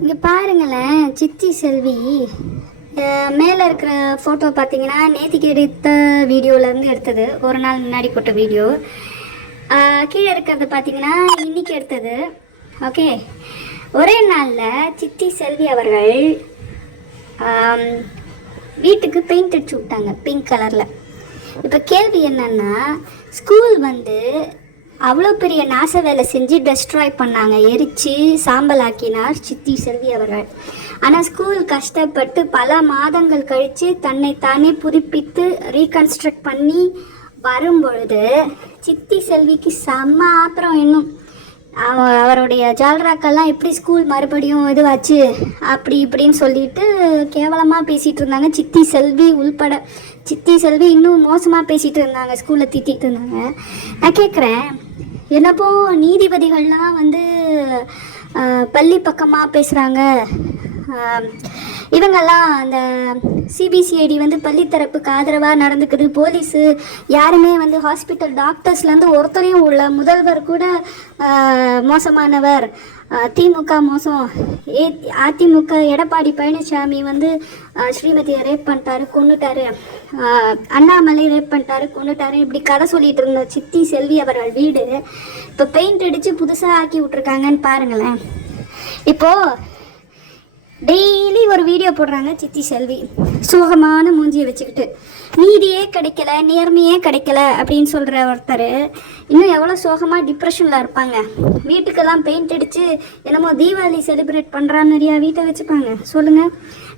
இங்கே பாருங்களேன் சித்தி செல்வி. மேலே இருக்கிற ஃபோட்டோ பார்த்தீங்கன்னா நேத்திக்கு எடுத்த வீடியோலேருந்து எடுத்தது. ஒரு நாள் முன்னாடி போட்ட வீடியோ. கீழே இருக்கிறது பார்த்தீங்கன்னா இன்னைக்கு எடுத்தது. ஓகே? ஒரே நாளில் சித்தி செல்வி அவர்கள் வீட்டுக்கு பெயிண்ட் அடிச்சு விட்டாங்க பிங்க் கலரில் இப்போ கேள்வி என்னன்னா ஸ்கூல் வந்து அவ்வளோ பெரிய நாச வேலை செஞ்சு டெஸ்ட்ராய் பண்ணாங்க. எரிச்சு சாம்பலாக்கினார் சித்தி செல்வி அவர்கள். ஆனால் ஸ்கூல் கஷ்டப்பட்டு பல மாதங்கள் கழித்து தன்னைத்தானே புதுப்பித்து ரீகன்ஸ்ட்ரக்ட் பண்ணி வரும் பொழுது சித்தி செல்விக்கு செம்ம ஆத்திரம் இன்னும். அவ- அவருடைய ஜால்ராக்கெல்லாம் எப்படி ஸ்கூல் மறுபடியும் இதுவாச்சு? அப்படி இப்படின்னு சொல்லிட்டு கேவலமாக பேசிகிட்டு இருந்தாங்க. சித்தி செல்வி உள்பட சித்தி செல்வி இன்னும் மோசமாக பேசிகிட்டு இருந்தாங்க. ஸ்கூலில் திட்டிகிட்டு இருந்தாங்க. நான் கேட்குறேன் என்னப்போ நீதிபதிகள்லாம் வந்து பள்ளி பக்கமாக பேசுகிறாங்க இவங்கெல்லாம் அந்த சிபிசிஐடி வந்து பள்ளித்தரப்புக்கு ஆதரவாக நடந்துக்குது. போலீஸு யாருமே வந்து ஹாஸ்பிட்டல் டாக்டர்ஸ்லேருந்து ஒருத்தரையும் உள்ள முதல்வர் கூட மோசமானவர். திமுக மோசம். ஏ அதிமுக எடப்பாடி பழனிசாமி வந்து ஸ்ரீமதியை ரேப் பண்ணிட்டாரு கொண்டுட்டாரு அண்ணாமலை ரேப் பண்ணிட்டாரு கொண்டுட்டாரு இப்படி கதை சொல்லிட்டு இருந்த சித்தி செல்வி அவர்கள் வீடு இப்போ பெயிண்ட் அடித்து புதுசாக ஆக்கி விட்ருக்காங்கன்னு பாருங்களேன். இப்போது டெய்லி ஒரு வீடியோ போடுறாங்க சித்தி செல்வி. சோகமான மூஞ்சியை வச்சுக்கிட்டு. நீதியே கிடைக்கல நேர்மையே கிடைக்கல அப்படின்னு சொல்கிற ஒருத்தர். இன்னும் எவ்வளோ சோகமாக டிப்ரெஷனில் இருப்பாங்க. வீட்டுக்கெல்லாம் பெயிண்ட் அடித்து என்னமோ தீபாவளி செலிப்ரேட் பண்ணுறான்னு நிறையா வீட்டை வச்சுப்பாங்க. சொல்லுங்கள்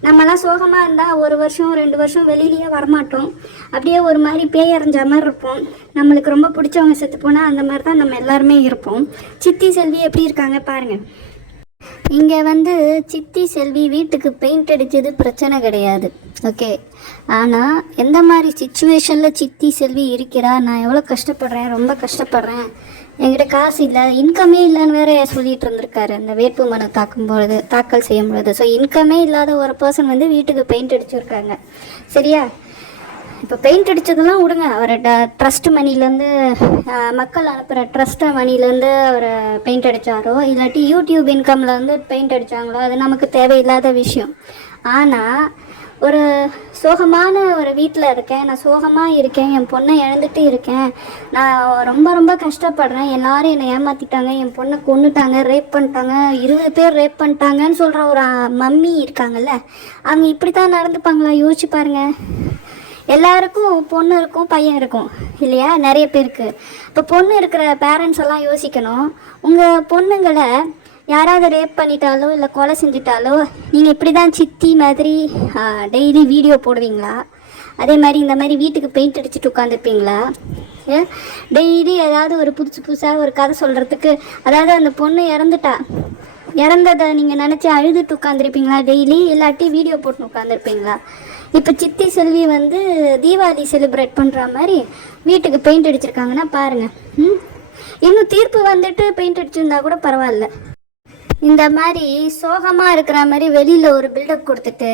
நம்மலாம் சோகமாக இருந்தால் ஒரு வருஷம் ரெண்டு வருஷம் வெளியிலேயே வரமாட்டோம். அப்படியே ஒரு மாதிரி பேய் அரைஞ்ச மாதிரி இருப்போம். நம்மளுக்கு ரொம்ப பிடிச்சவங்க செத்து போனால் அந்த மாதிரி தான் நம்ம எல்லாருமே இருப்போம். சித்தி செல்வி எப்படி இருக்காங்க பாருங்கள் இங்கே வந்து சித்தி செல்வி வீட்டுக்கு பெயிண்ட் அடித்தது பிரச்சனை கிடையாது. ஓகே ஆனால் எந்த மாதிரி சுச்சுவேஷனில் சித்தி செல்வி இருக்கிறா? நான் எவ்வளோ கஷ்டப்படுறேன்? ரொம்ப கஷ்டப்படுறேன். என்கிட்ட காசு இல்லை. இன்கமே இல்லைன்னு வேற சொல்லிட்டு இருந்திருக்காரு. அந்த வேட்பு மனு தாக்கும் பொழுது தாக்கல் செய்யும் பொழுது ஸோ இன்கமே இல்லாத ஒரு பர்சன் வந்து வீட்டுக்கு பெயிண்ட் அடிச்சிருக்காங்க. சரியா? இப்போ பெயிண்ட் அடித்ததெல்லாம் விடுங்க. அவர் ட்ரஸ்ட் மணிலேருந்து மக்கள் அனுப்புகிற ட்ரஸ்ட் மணிலேருந்து அவர் பெயிண்ட் அடித்தாரோ இல்லாட்டி யூடியூப் இன்கம்லேருந்து பெயிண்ட் அடித்தாங்களோ அது நமக்கு தேவையில்லாத விஷயம். ஆனால் ஒரு சோகமான ஒரு வீட்டில் இருக்கேன். நான் சோகமாக இருக்கேன். என் பொண்ணை இழந்துட்டு இருக்கேன். நான் ரொம்ப ரொம்ப கஷ்டப்படுறேன். எல்லாரும் என்னை ஏமாற்றிட்டாங்க என் பொண்ணை கொன்னுட்டாங்க ரேப் பண்ணிட்டாங்க. இருபது பேர் ரேப் பண்ணிட்டாங்கன்னு சொல்கிற ஒரு மம்மி இருக்காங்கல்ல அவங்க இப்படி தான் நடந்துப்பாங்களா? யோசிச்சு பாருங்கள் எல்லாருக்கும் பொண்ணு இருக்கும் பையன் இருக்கும் இல்லையா? நிறைய பேருக்கு. இப்போ பொண்ணு இருக்கிற பேரண்ட்ஸ் எல்லாம் யோசிக்கணும். உங்கள் பொண்ணுங்களை யாராவது ரேப் பண்ணிட்டாலோ இல்லை கொலை செஞ்சிட்டாலோ நீங்கள் இப்படி தான் சித்தி மாதிரி டெய்லி வீடியோ போடுவீங்களா? அதே மாதிரி இந்த மாதிரி வீட்டுக்கு பெயிண்ட் அடிச்சுட்டு உட்காந்துருப்பீங்களா டெய்லி ஏதாவது ஒரு புதுசு புதுசாக ஒரு கதை சொல்கிறதுக்கு அதாவது அந்த பொண்ணு இறந்துட்டா இறந்ததை நீங்கள் நினச்சி அழுதுட்டு உட்காந்துருப்பீங்களா டெய்லி இல்லாட்டி வீடியோ போட்டு உட்காந்துருப்பீங்களா இப்போ சித்தி செல்வி வந்து தீபாவளி செலிப்ரேட் பண்ணுற மாதிரி வீட்டுக்கு பெயிண்ட் அடிச்சிருக்காங்கன்னா பாருங்கள் ம்? இன்னும் தீர்ப்பு வந்துட்டு பெயிண்ட் அடிச்சிருந்தா கூட பரவாயில்ல. இந்த மாதிரி சோகமாக இருக்கிற மாதிரி வெளியில் ஒரு பில்டப் கொடுத்துட்டு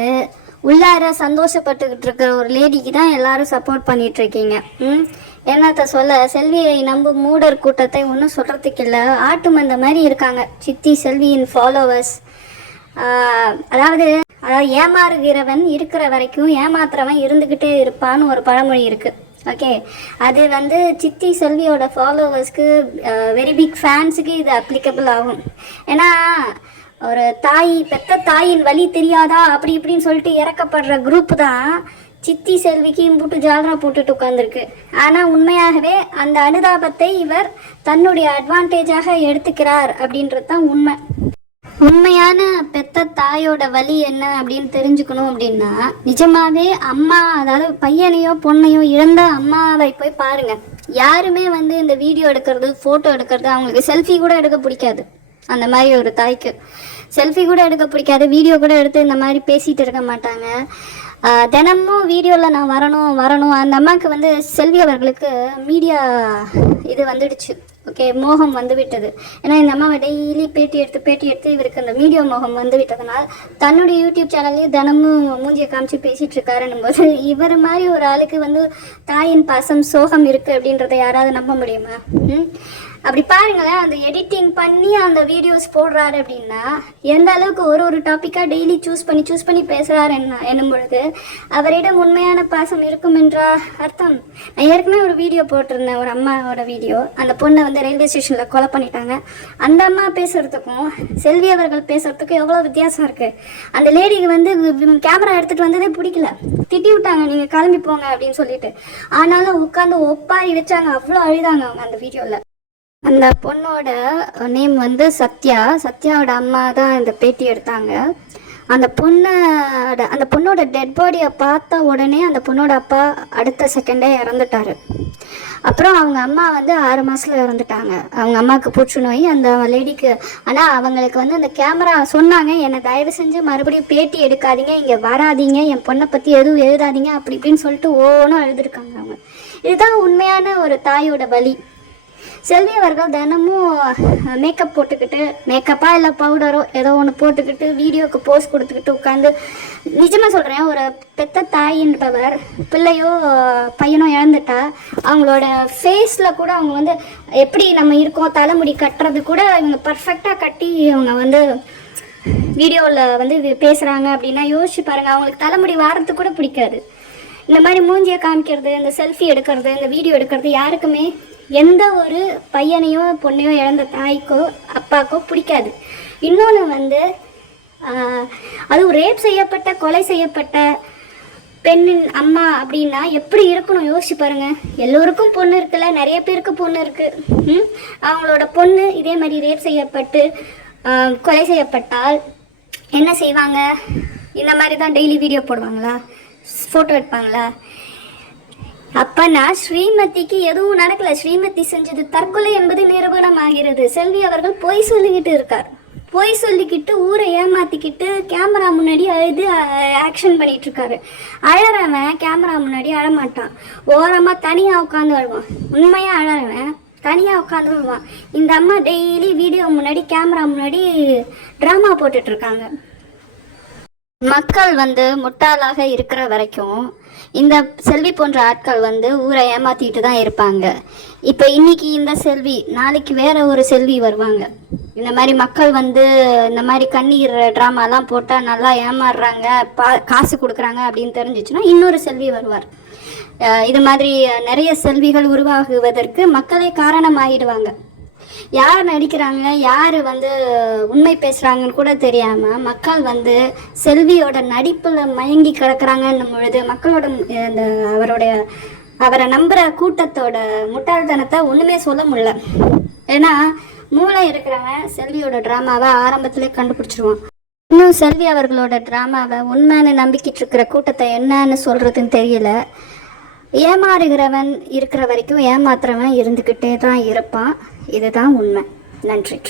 உள்ளார சந்தோஷப்பட்டுக்கிட்டு இருக்கிற ஒரு லேடிக்கு தான் எல்லாரும் சப்போர்ட் பண்ணிட்டு இருக்கீங்க. ம்? என்னத்த சொல்ல செல்வியை நம்பும் மூடர் கூட்டத்தை ஒன்றும் சொல்கிறதுக்கு இல்லை. ஆட்டு மந்த மாதிரி இருக்காங்க சித்தி செல்வியின் ஃபாலோவர்ஸ் அதாவது அதாவது ஏமாறுகிறவன் இருக்கிற வரைக்கும் ஏமாத்துறவன் இருந்துக்கிட்டே இருப்பான்னு ஒரு பழமொழி இருக்குது ஓகே? அது வந்து சித்தி செல்வியோட ஃபாலோவர்ஸ்க்கு வெரி பிக் ஃபேன்ஸுக்கு இது அப்ளிகபிள் ஆகும். ஏன்னா ஒரு தாய் பெத்த தாயின் வழி தெரியாதா? அப்படி இப்படின்னு சொல்லிட்டு இறக்கப்படுற குரூப் தான் சித்தி செல்விக்கு இம்புட்டு ஜாலரா போட்டுட்டு உட்காந்துருக்கு ஆனால் உண்மையாகவே அந்த அனுதாபத்தை இவர் தன்னுடைய அட்வான்டேஜாக எடுத்துக்கிறார் அப்படின்றது தான் உண்மை. உண்மையான பெத்த தாயோட வலி என்ன அப்படின்னு தெரிஞ்சுக்கணும் அப்படின்னா நிஜமாவே அம்மா அதாவது பையனையோ பொண்ணையோ இழந்த அம்மாவை போய் பாருங்க. யாருமே வந்து இந்த வீடியோ எடுக்கிறது ஃபோட்டோ எடுக்கிறது அவங்களுக்கு செல்ஃபி கூட எடுக்க பிடிக்காது. அந்த மாதிரி ஒரு தாய்க்கு. செல்ஃபி கூட எடுக்க பிடிக்காது வீடியோ கூட எடுத்து இந்த மாதிரி பேசிட்டு இருக்க மாட்டாங்க. தினமும் வீடியோவில் நான் வரணும் வரணும். அந்த அம்மாவுக்கு வந்து செல்வி அவர்களுக்கு மீடியா இது வந்துடுச்சு. ஓகே மோகம் வந்து விட்டது ஏன்னா இந்த அம்மாவை டெய்லி பேட்டி எடுத்து பேட்டி எடுத்து இவருக்கு அந்த மீடியா மோகம் வந்து விட்டதுனால தன்னுடைய யூடியூப் சேனல்லே தினமும் மூஞ்சியை காமிச்சு பேசிகிட்டு இருக்காருன்னும் போது இவர் மாதிரி ஒரு ஆளுக்கு வந்து தாயின் பாசம் சோகம் இருக்குது அப்படின்றத யாராவது நம்ப முடியுமா? ம்? அப்படி பாருங்களேன் அந்த எடிட்டிங் பண்ணி அந்த வீடியோஸ் போடுறாரு அப்படின்னா எந்த அளவுக்கு ஒரு ஒரு டாப்பிக்காக டெய்லி சூஸ் பண்ணி சூஸ் பண்ணி பேசுகிறாரு என்ன என்னும் பொழுது அவரிடம் உண்மையான பாசம் இருக்கும் என்றா அர்த்தம்? நான் ஏற்கனவே ஒரு வீடியோ போட்டிருந்தேன் ஒரு அம்மாவோட வீடியோ அந்த பொண்ணை வந்து ரயில்வே ஸ்டேஷனில் கொலை பண்ணிட்டாங்க. அந்த அம்மா பேசுகிறதுக்கும் செல்வி அவர்கள் பேசுகிறதுக்கும் எவ்வளோ வித்தியாசம் இருக்குது அந்த லேடிக்கு வந்து கேமரா எடுத்துகிட்டு வந்ததே பிடிக்கல. திட்டி விட்டாங்க நீங்கள் கிளம்பி போங்க அப்படின்னு சொல்லிட்டு. ஆனாலும் உட்காந்து ஒப்பாரி வச்சாங்க. அவ்வளோ அழுதாங்க அவங்க அந்த வீடியோவில் அந்த பொண்ணோட நேம் வந்து சத்யா. சத்யாவோட அம்மா தான் இந்த பேட்டி எடுத்தாங்க. அந்த பொண்ணோட அந்த பொண்ணோட டெட் பாடியை பார்த்த உடனே அந்த பொண்ணோட அப்பா அடுத்த செகண்டே இறந்துட்டாரு. அப்புறம் அவங்க அம்மா வந்து ஆறு மாதத்தில் இறந்துட்டாங்க. அவங்க அம்மாவுக்கு புற்றுநோய் அந்த லேடிக்கு ஆனால் அவங்களுக்கு வந்து அந்த கேமரா சொன்னாங்க என்னை தயவு செஞ்சு மறுபடியும் பேட்டி எடுக்காதீங்க இங்கே வராதீங்க என் பொண்ணை பற்றி எதுவும் எழுதாதீங்க அப்படி இப்படின்னு சொல்லிட்டு ஓனும் எழுதிருக்காங்க அவங்க. இதுதான் உண்மையான ஒரு தாயோட வலி. செல்வி அவர்கள் தினமும் மேக்கப் போட்டுக்கிட்டு மேக்கப்பா இல்லை பவுடரோ ஏதோ ஒன்று போட்டுக்கிட்டு வீடியோக்கு போஸ்ட் கொடுத்துக்கிட்டு உட்காந்து நிஜமாக சொல்கிறேன் ஒரு பெத்த தாய் என்பவர் பிள்ளையோ பையனோ இழந்துட்டா அவங்களோட ஃபேஸில் கூட அவங்க வந்து எப்படி நம்ம இருக்கோம் தலைமுடி கட்டுறது கூட இவங்க பர்ஃபெக்டாக கட்டி இவங்க வந்து வீடியோவில் வந்து பேசுகிறாங்க அப்படின்னா யோசிச்சு பாருங்கள் அவங்களுக்கு தலைமுடி வாரத்துக்கு கூட பிடிக்காது. இந்த மாதிரி மூஞ்சியை காமிக்கிறது இந்த செல்ஃபி எடுக்கிறது இந்த வீடியோ எடுக்கிறது யாருக்குமே எந்த ஒரு பையனையோ பொண்ணையோ இழந்த தாய்க்கோ அப்பாக்கோ பிடிக்காது. இன்னொன்று வந்து அதுவும் ரேப் செய்யப்பட்ட கொலை செய்யப்பட்ட பெண்ணின் அம்மா அப்படின்னா எப்படி இருக்கணும்? யோசிச்சு பாருங்க. எல்லோருக்கும் பொண்ணு இருக்குல்ல நிறைய பேருக்கு பொண்ணு இருக்கு. ம்? அவங்களோட பொண்ணு இதே மாதிரி ரேப் செய்யப்பட்டு கொலை செய்யப்பட்டால் என்ன செய்வாங்க? இந்த மாதிரி தான் டெய்லி வீடியோ போடுவாங்களா? ஃபோட்டோ எடுப்பாங்களா? அப்பனா ஸ்ரீமதிக்கு எதுவும் நடக்கல. ஸ்ரீமதி செஞ்சது தற்கொலை என்பது நிரூபணமாகிறது. செல்வி அவர்கள் பொய் சொல்லிக்கிட்டு இருக்கார். பொய் சொல்லிக்கிட்டு ஊரை ஏமாத்திக்கிட்டு கேமரா முன்னாடி அழுது ஆக்ஷன் பண்ணிட்டு இருக்காரு. அழறவன் கேமரா முன்னாடி அழமாட்டான். ஓரமா தனியா உட்காந்து அழுவான் உண்மையா அழறவன் தனியா உட்காந்து அழுவான் இந்த அம்மா டெய்லி வீடியோ முன்னாடி கேமரா முன்னாடி ட்ராமா போட்டுட்டு இருக்காங்க. மக்கள் வந்து முட்டாளாக இருக்கிற வரைக்கும் இந்த செல்வி போன்ற ஆட்கள் வந்து ஊரை ஏமாத்திட்டு தான் இருப்பாங்க. இப்போ இன்னைக்கு இந்த செல்வி நாளைக்கு வேற ஒரு செல்வி வருவாங்க. இந்த மாதிரி மக்கள் வந்து இந்த மாதிரி கண்ணீர் ட்ராமாலாம் போட்டால் நல்லா ஏமாறுறாங்க பா காசு கொடுக்குறாங்க அப்படின்னு தெரிஞ்சிச்சுன்னா இன்னொரு செல்வி வருவார். இது மாதிரி நிறைய செல்விகள் உருவாகுவதற்கு மக்களே காரணமாகிடுவாங்க யார் நடிக்கிறாங்க யார் வந்து உண்மை பேசுகிறாங்கன்னு கூட தெரியாமல் மக்கள் வந்து செல்வியோட நடிப்பில் மயங்கி கிடக்குறாங்கன்னும் பொழுது மக்களோட அந்த அவருடைய அவரை நம்புகிற கூட்டத்தோட முட்டாள்தனத்தை ஒன்றுமே சொல்ல முடியல. ஏன்னா மூளை இருக்கிறவன் செல்வியோட ட்ராமாவை ஆரம்பத்திலே கண்டுபிடிச்சிருவான். இன்னும் செல்வி அவர்களோட ட்ராமாவை உண்மைன்னு நம்பிக்கிட்டு இருக்கிற கூட்டத்தை என்னன்னு சொல்கிறதுன்னு தெரியல. ஏமாறுகிறவன் இருக்கிற வரைக்கும் ஏமாத்துறவன் இருந்துக்கிட்டே தான் இருப்பான். இதுதான் உண்மை. நன்றி.